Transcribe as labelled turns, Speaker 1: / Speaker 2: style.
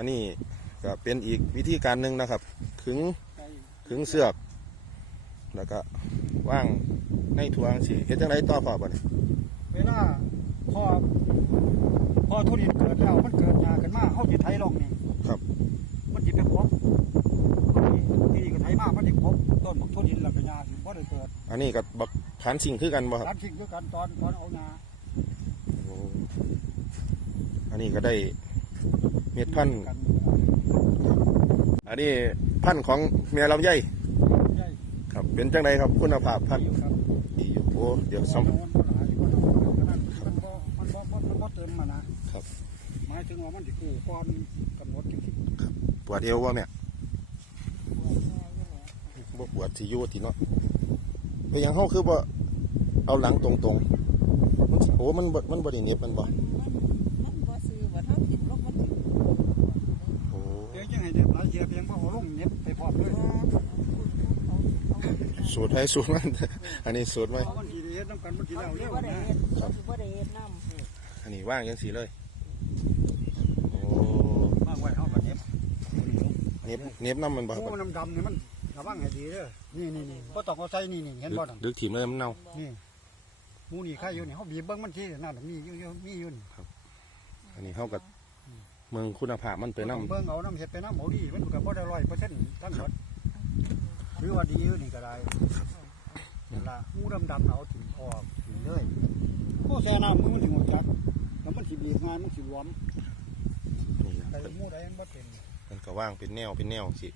Speaker 1: อันนี้ก็เป็นอีกวิธีการหนึ่งนะครับขึงขึงเสือก แล้วก็ว่างในถุงสิเฮ็ดจังไดต่อพ่อบ่นี่
Speaker 2: เวลาพอพอทุดินเกิดแล้วมันเกิดหญ้าขึ้นมาเฮาสิไถลงนี่
Speaker 1: ครับ
Speaker 2: มันสิเป็นครบทีก็ไถมามันสิครบต้นบักทุดินแล้วก็หญ้าสิบ่ได้เกิด
Speaker 1: อันนี้กับบักขานสิ่งคือกันบ่ครับ
Speaker 2: การสิ่งคือกันตอนตอนเอาหญ้า
Speaker 1: โอ้อันนี้ก็ได้ เม็ดพันธุ์
Speaker 2: กัน
Speaker 1: อันนี้พันธุ์ของแม่ลำไย
Speaker 2: ใหญ่
Speaker 1: ครับเป็นจังไดครับคุณภาพพันธุ์
Speaker 2: อยู่ครับ
Speaker 1: ดีอยู่โอ้เดี๋ยวซ้ำ
Speaker 2: มันบ่หลายมันบ่มันบ่มันบ่มันบ่เต็มมานะครับหมายถึงว่ามันสิกู้ก่อนกำหนดจังซี่
Speaker 1: ปวดเอวว่าแม่บ่ปวดที่อยู่ที่เนาะไปหยังเฮาคือบ่เอาหลังตรงๆมันโอ้มันบ่มันบ่ได้เหน็บมันบ่
Speaker 3: มันมันบ่ซื้อว่าเท่าถิ่นลงมันถิ่น
Speaker 1: โอ้
Speaker 2: เพียงจังให้ เด็บหลายเสียเพียงบ่เอลงเน็บไปพร้อมเลย
Speaker 1: สูตรให้สูตรมันอันนี้สูตรไว้
Speaker 2: เอามันสิได้เฮ็ดนํกันมันสิ
Speaker 3: เขา
Speaker 2: แล้ว
Speaker 3: สิ
Speaker 2: เร็ว
Speaker 3: บ่ได้
Speaker 2: นะ
Speaker 3: เฮ็ดเขาสิบ่ได้เฮ็ดน้ำ
Speaker 1: อันนี้ว่างจังสีเลยโอ้
Speaker 2: มากไว้เฮาก็เน็บ
Speaker 1: เน็บเน็บน้ำมันบ่ครับ
Speaker 2: โอ้น้ำดำนี่ยมันระวังให้ดีเด้อนี่นี่นี่บ่ต้องเอาใส่นี่นี่เห็นบ่นั่น
Speaker 1: ดึกถีบเลยมันเน่า
Speaker 2: นี่มูนี่ใครอยู่นี่เฮาบีบเบิ่งมันสินั่นน่ะมีอยู่มีอยู่นี่
Speaker 1: อันนี้เขากับ เมืองคุณภาพมันไปน้
Speaker 2: เบิ่งเอาน้ำเฮ็ดไปน้ำหมูดีมันก็บ่ได้100%ทั้งหมดถือว่าดีอยู่นี่ก็ได้นั่นล่ะหมูดำๆเอาถึงออกถึงเลยโอ้แช่น้ำมือมันถึงหมดจักแล้วมันสิบีบงานมันสิรวมำ
Speaker 1: นี่
Speaker 2: แต่
Speaker 1: เป็น
Speaker 2: หมูใดมันบ่เป็น
Speaker 1: มันก็ว่างเป็นแนวเป็นแนวสิ